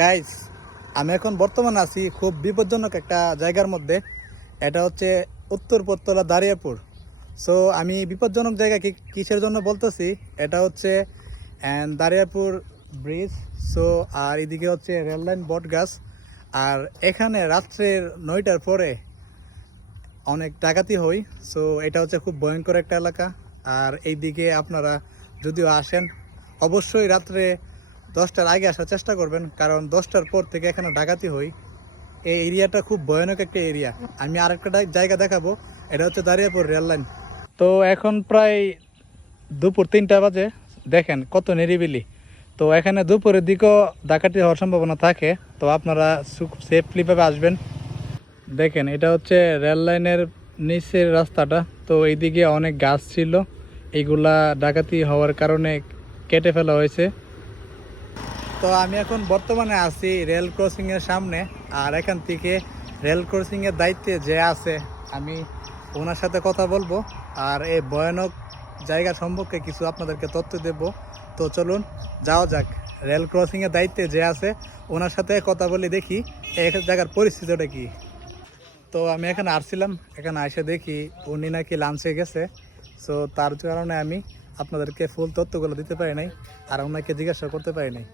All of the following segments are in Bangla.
গাইস, আমি এখন বর্তমানে আছি খুব বিপজ্জনক একটা জায়গার মধ্যে। এটা হচ্ছে উত্তর পত্তলা দারিয়াপুর। সো আমি বিপজ্জনক জায়গা কিসের জন্য বলতেছি, এটা হচ্ছে দারিয়াপুর ব্রিজ। সো আর এদিকে হচ্ছে রেললাইন বট গাছ। আর এখানে রাত্রের 9টার পরে অনেক ডাকাতি হয়। সো এটা হচ্ছে খুব ভয়ঙ্কর একটা এলাকা। আর এইদিকে আপনারা যদিও আসেন, অবশ্যই রাত্রে 10টার আগে আসার চেষ্টা করবেন, কারণ 10টার পর থেকে এখানে ডাকাতি হয়। এই এরিয়াটা খুব ভয়ানক একটা এরিয়া। আমি আরেকটা জায়গা দেখাবো, এটা হচ্ছে দারিয়াপুর রেল লাইন। তো এখন প্রায় দুপুর 3টা বাজে, দেখেন কত নিরিবিলি। তো এখানে দুপুরের দিকেও ডাকাতি হওয়ার সম্ভাবনা থাকে। তো আপনারা সেফলিভাবে আসবেন। দেখেন, এটা হচ্ছে রেল লাইনের নিচের রাস্তাটা। তো এইদিকে অনেক গাছ ছিল, এইগুলা ডাকাতি হওয়ার কারণে কেটে ফেলা হয়েছে। তো আমি এখন বর্তমানে আছি রেল ক্রসিংয়ের সামনে। আর এখান থেকে রেল ক্রসিংয়ের দায়িত্বে যে আছে, আমি ওনার সাথে কথা বলবো আর এই ভয়ানক জায়গা সম্পর্কে কিছু আপনাদেরকে তথ্য দেব। তো চলুন যাওয়া যাক। রেল ক্রসিংয়ের দায়িত্বে যে আছে ওনার সাথে কথা বলে দেখি এই জায়গার পরিস্থিতিটা কি। তো আমি এখানে আসছিলাম, এখানে এসে দেখি উনি নাকি লাঞ্চে গেছে। সো তার কারণে আমি আপনাদেরকে ফুল তথ্যগুলো দিতে পারি নাই আর ওনাকে জিজ্ঞাসা করতে পারি নাই।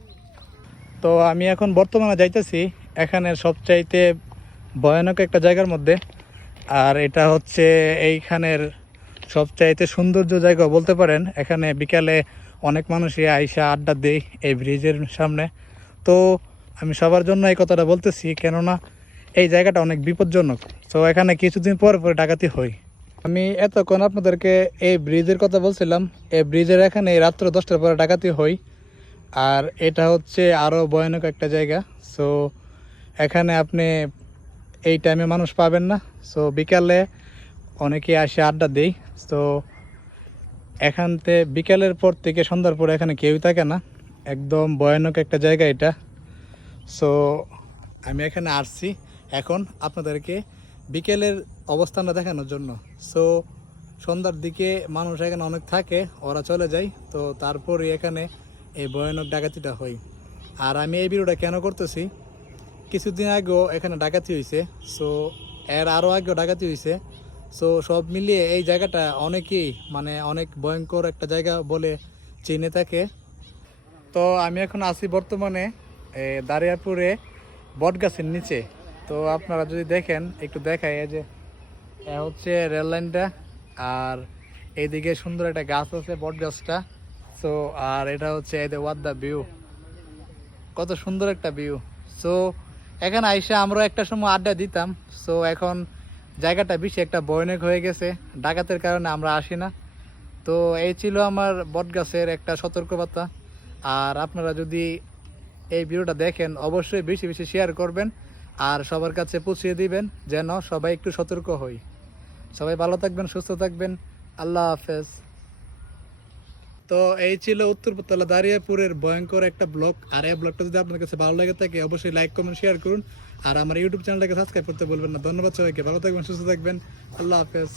তো আমি এখন বর্তমানে যাইতেছি এখানের সবচাইতে ভয়ানক একটা জায়গার মধ্যে। আর এটা হচ্ছে এইখানের সবচাইতে সৌন্দর্য জায়গা বলতে পারেন। এখানে বিকালে অনেক মানুষই আইসা আড্ডা দেয় এই ব্রিজের সামনে। তো আমি সবার জন্য এই কথাটা বলতেছি, কেননা এই জায়গাটা অনেক বিপজ্জনক। তো এখানে কিছুদিন পর পর ডাকাতি হয়। আমি এতক্ষণ আপনাদেরকে এই ব্রিজের কথা বলছিলাম। এই ব্রিজের এখানে রাত্র 10টার পরে ডাকাতি হয়। আর এটা হচ্ছে আরও ভয়ানক একটা জায়গা। সো এখানে আপনি এই টাইমে মানুষ পাবেন না। সো বিকালে অনেকে আসে আড্ডা দেয়। তো এখানতে বিকালের পর থেকে সন্ধ্যার পরে এখানে কেউই থাকে না। একদম ভয়ানক একটা জায়গা এটা। সো আমি এখানে আসছি এখন আপনাদেরকে বিকেলের অবস্থানটা দেখানোর জন্য। সো সন্ধ্যার দিকে মানুষ এখানে অনেক থাকে, ওরা চলে যায়। তো তারপরে এখানে এই ভয়ানক ডাকাতিটা হয়। আর আমি এই ভিডিওটা কেন করতেছি, কিছুদিন আগেও এখানে ডাকাতি হয়েছে। সো এর আরও আগেও ডাকাতি হয়েছে। সো সব মিলিয়ে এই জায়গাটা অনেকেই অনেক ভয়ঙ্কর একটা জায়গা বলে চিনে থাকে। তো আমি এখন আছি বর্তমানে দারিয়াপুরে বটগাছের নিচে। তো আপনারা যদি দেখেন, একটু দেখাই, এই যে হচ্ছে রেল লাইনটা। আর এইদিকে সুন্দর একটা গাছ আছে, বট গাছটা। সো আর এটা হচ্ছে এই যে ওয়াট দ্য ভিউ, কত সুন্দর একটা ভিউ। সো এখানে আইসা আমরা একটা সময় আড্ডা দিতাম। সো এখন জায়গাটা বেশি একটা ভয়ানক হয়ে গেছে, ডাকাতের কারণে আমরা আসি না। তো এই ছিল আমার বটগাছের একটা সতর্কবার্তা। আর আপনারা যদি এই ভিডিওটা দেখেন, অবশ্যই বেশি বেশি শেয়ার করবেন আর সবার কাছে পৌঁছিয়ে দিবেন, যেন সবাই একটু সতর্ক হই। সবাই ভালো থাকবেন, সুস্থ থাকবেন। আল্লাহ হাফেজ। তো এই ছিল উত্তরপত্তলা দারিয়াপুরের ভয়ঙ্কর একটা ব্লগ। আর এই ব্লগটা যদি আপনার কাছে ভালো লাগে থাকে, অবশ্যই লাইক কমেন্ট শেয়ার করুন। আর আমার ইউটিউব চ্যানেলটাকে সাবস্ক্রাইব করতে বলবেন না। ধন্যবাদ সবাইকে, ভালো থাকবেন, সুস্থ থাকবেন। আল্লাহ হাফেজ।